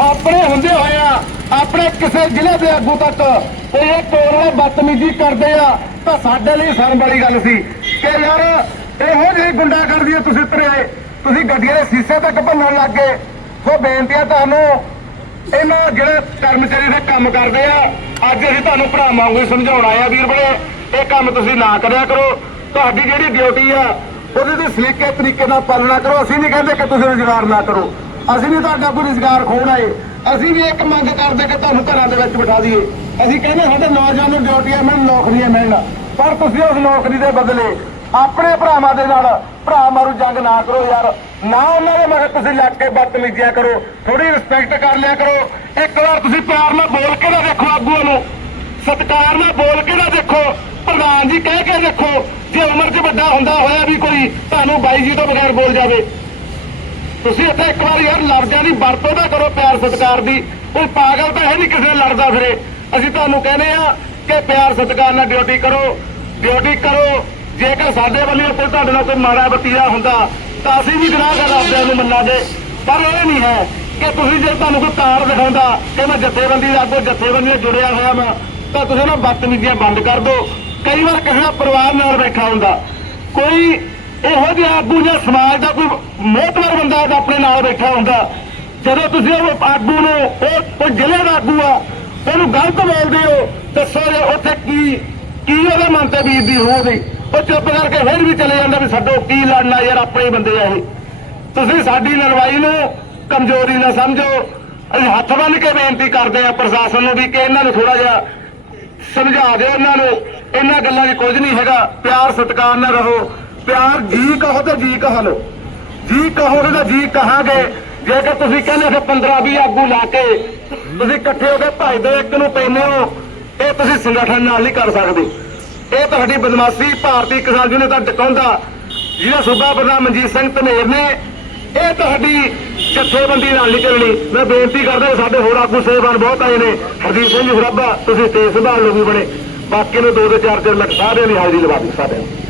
ਆਪਣੇ ਹੁੰਦੇ ਹੋਇਆ ਆਪਣੇ ਕਿਸੇ ਜ਼ਿਲ੍ਹੇ ਦੇ ਆਗੂ ਤੱਕ ਇਹ ਟੋਲ ਬਦਤਮੀਜ਼ੀ ਕਰਦੇ ਆ, ਤਾਂ ਸਾਡੇ ਲਈ ਸ਼ਰਮ ਵਾਲੀ ਗੱਲ ਸੀ ਕਿ ਯਾਰ ਇਹੋ ਜਿਹੀ ਗੁੰਡਾਗਰਦੀ ਤੁਸੀਂ ਤਰੇ ਤੁਸੀਂ ਗੱਡੀਆਂ ਦੇ ਸ਼ੀਸ਼ੇ ਤੱਕ ਭੰਨਣ ਲੱਗ ਗਏ। ਸੋ ਬੇਨਤੀ ਆ ਤੁਹਾਨੂੰ, ਇਹਨਾਂ ਜਿਹੜੇ ਕਰਮਚਾਰੀ ਦੇ ਕੰਮ ਕਰਦੇ ਆ, ਅੱਜ ਅਸੀਂ ਤੁਹਾਨੂੰ ਭਰਾ ਵਾਂਗੂ ਹੀ ਆ ਵੀਰ ਬੜੇ ਇਹ ਕੰਮ ਤੁਸੀਂ ਨਾ ਕਰਿਆ ਕਰੋ। ਤੁਹਾਡੀ ਜਿਹੜੀ ਡਿਊਟੀ ਆ, ਉਹਦੇ ਦੀ ਸਲੀਕੇ ਤਰੀਕੇ ਨਾਲ ਪਾਲਣਾ ਕਰੋ, ਅਸੀਂ ਨਹੀਂ ਕਹਿੰਦੇ ਕਿ ਤੁਸੀਂ ਰੁਜ਼ਗਾਰ ਨਾ ਕਰੋ। ਅਸੀਂ ਨਹੀਂ ਤੁਹਾਡਾ ਕੋਈ ਰੁਜ਼ਗਾਰ ਖੋਣਾ ਏ ਅਸੀਂ ਵੀ ਇੱਕ ਮੰਗ ਕਰਦੇ ਕਿ ਤੁਹਾਨੂੰ ਘਰਾਂ ਦੇ ਵਿੱਚ ਬਿਠਾ ਦਈਏ। ਅਸੀਂ ਕਹਿੰਦੇ ਸਾਡੇ ਨੌਜਵਾਨ ਨੂੰ ਡਿਊਟੀਆਂ ਮਿਲਣ ਨੌਕਰੀਆਂ ਮਿਲਣ। ਪਰ ਤੁਸੀਂ ਉਸ ਨੌਕਰੀ ਦੇ ਬਦਲੇ ਆਪਣੇ ਭਰਾਵਾਂ ਦੇ ਨਾਲ ਭਰਾ ਮਾਰੂ ਜੰਗ ਨਾ ਕਰੋ ਯਾਰ। ਨਾ ਉਹਨਾਂ ਦੇ ਮਗਰ ਤੁਸੀਂ ਲੱਗ ਕੇ ਬਦਤਮੀਜ਼ੀਆਂ ਕਰੋ। ਥੋੜੀ ਰਿਸਪੈਕਟ ਕਰ ਲਿਆ ਕਰੋ। ਇੱਕ ਵਾਰ ਤੁਸੀਂ ਪਿਆਰ ਨਾਲ ਬੋਲ ਕੇ ਨਾ ਦੇਖੋ ਆਗੂਆਂ ਨੂੰ। ਸਤਿਕਾਰ ਨਾਲ ਬੋਲ ਕੇ ਨਾ ਦੇਖੋ। ਪ੍ਰਧਾਨ ਜੀ ਕਹਿ ਕੇ ਦੇਖੋ, ਜੇ ਉਮਰ 'ਚ ਵੱਡਾ ਹੁੰਦਾ ਹੋਇਆ ਵੀ ਕੋਈ, ਤੁਹਾਨੂੰ ਬਾਈ ਜੀ ਤੋਂ ਬਗੈਰ ਬੋਲ ਜਾਵੇ। ਤੁਸੀਂ ਇੱਥੇ ਇੱਕ ਵਾਰ ਯਾਰ ਲਫ਼ਜ਼ਾਂ ਦੀ ਵਰਤੋਂ ਤਾਂ ਕਰੋ ਪਿਆਰ ਸਤਿਕਾਰ ਦੀ। ਕੋਈ ਪਾਗਲ ਤਾਂ ਹੈ ਨਹੀਂ ਕਿਸੇ ਲੜਦਾ ਫਿਰੇ। ਅਸੀਂ ਤੁਹਾਨੂੰ ਕਹਿੰਦੇ ਆ ਕਿ ਪਿਆਰ ਸਤਿਕਾਰ ਨਾਲ ਡਿਊਟੀ ਕਰੋ ਡਿਊਟੀ ਕਰੋ। ਜੇਕਰ ਸਾਡੇ ਵੱਲੋਂ ਕੋਈ ਤੁਹਾਡੇ ਨਾਲ ਕੋਈ ਮਾੜਾ ਵਤੀਰਾ ਹੁੰਦਾ, ਤਾਂ ਅਸੀਂ ਵੀ ਗੁਨਾਹਗਾਰ ਆਪਦੇ ਨੂੰ ਮੰਨਾਂਗੇ ਪਰ ਇਹ ਨਹੀਂ ਹੈ ਕਿ ਤੁਸੀਂ ਜੇ ਤੁਹਾਨੂੰ ਕੋਈ ਕਾਰ ਦਿਖਾਉਂਦਾ ਕਿ ਮੈਂ ਜਥੇਬੰਦੀ ਦਾ ਅੱਗੋਂ ਜਥੇਬੰਦੀ ਨਾਲ ਜੁੜਿਆ ਹੋਇਆ ਮੈਂ ਤਾਂ ਤੁਸੀਂ ਨਾ ਬਦਤਮੀਜ਼ੀਆਂ ਬੰਦ ਕਰ ਦਿਓ। ਕਈ ਵਾਰ ਕਿਸੇ ਦਾ ਪਰਿਵਾਰ ਨਾਲ ਬੈਠਾ ਹੁੰਦਾ। ਕੋਈ ਇਹੋ ਜਿਹਾ ਆਗੂ ਜਾਂ ਸਮਾਜ ਦਾ ਕੋਈ ਮੋਹਤਵਰ ਬੰਦਾ ਆਪਣੇ ਨਾਲ ਬੈਠਾ ਹੁੰਦਾ। ਜਦੋਂ ਤੁਸੀਂ ਉਹ ਆਗੂ ਨੂੰ, ਉਹ ਕੋਈ ਜ਼ਿਲ੍ਹੇ ਦਾ ਆਗੂ ਆ, ਉਹਨੂੰ ਗਲਤ ਬੋਲਦੇ ਹੋ, ਦੱਸੋ ਜੇ ਉੱਥੇ ਕੀ ਕੀ ਉਹਦੇ ਮਨ ਤੇ ਬੀਤਦੀ ਹੋਊਗੀ। ਉਹ ਚੁੱਪ ਕਰਕੇ ਫਿਰ ਵੀ ਚਲੇ ਜਾਂਦਾ ਵੀ ਛੱਡੋ ਕੀ ਲੜਨਾ ਯਾਰ ਆਪਣੇ ਬੰਦੇ ਆ ਇਹ। ਤੁਸੀਂ ਸਾਡੀ ਲੜਵਾਈ ਨੂੰ ਕਮਜ਼ੋਰੀ ਨਾ ਸਮਝੋ। ਅਸੀਂ ਹੱਥ ਬੰਨ ਕੇ ਬੇਨਤੀ ਕਰਦੇ ਆ ਪ੍ਰਸ਼ਾਸਨ ਨੂੰ ਵੀ ਕਿ ਇਹਨਾਂ ਨੂੰ ਥੋੜਾ ਜਿਹਾ ਸਮਝਾ ਦਿਓ ਇਹਨਾਂ ਨੂੰ। ਇਹਨਾਂ ਗੱਲਾਂ 'ਚ ਕੁਝ ਨਹੀਂ ਹੈਗਾ। ਪਿਆਰ ਸਤਿਕਾਰ ਨਾਲ ਰਹੋ। ਪਿਆਰ ਜੀ ਕਹੋ ਤੇ ਜੀ ਕਹ ਲੋ ਜੀ ਕਹੋਗੇ ਤਾਂ ਜੀ ਕਹਾਂਗੇ। ਜੇਕਰ ਤੁਸੀਂ ਕਹਿੰਦੇ ਕਿ 15 20 ਆਗੂ ਲਾ ਕੇ ਤੁਸੀਂ ਇਕੱਠੇ ਹੋ ਕੇ ਭਜਦੇ ਇੱਕ ਨੂੰ ਪੈਨੇ ਹੋ, ਇਹ ਤੁਸੀਂ ਸੰਗਠਨ ਨਾਲ ਨਹੀਂ ਕਰ ਸਕਦੇ। ਇਹ ਤੁਹਾਡੀ ਬਦਮਾਸ਼ੀ ਭਾਰਤੀ ਕਿਸਾਨ ਯੂਨੀਅਨ ਦਾ ਡਕਾਉਂਦਾ ਜਿਹੜਾ ਸੂਬਾ ਪ੍ਰਧਾਨ ਮਨਜੀਤ ਸਿੰਘ ਧਨੇਰ ਨੇ, ਇਹ ਤੁਹਾਡੀ ਜਥੇਬੰਦੀ ਨਾਲ ਨਹੀਂ ਚੱਲਣੀ। ਮੈਂ ਬੇਨਤੀ ਕਰਦਾ ਸਾਡੇ ਹੋਰ ਆਗੂ ਸੇਵਾਨ ਬਹੁਤ ਆਏ ਨੇ। ਹਰਦੀਪ ਸਿੰਘ ਹੁਰੱਬਾ, ਤੁਸੀਂ ਸਟੇਜ ਸੰਭਾਲ ਲਓ ਵੀ ਬਣੇ। ਬਾਕੀ ਨੂੰ ਦੋ ਦੋ ਚਾਰ ਚਾਰ ਲੱਖ ਸਾਰਿਆਂ ਦੀ ਹਾਜ਼ਰੀ ਲਵਾ ਦਿਓ ਸਾਰਿਆਂ ਨੂੰ।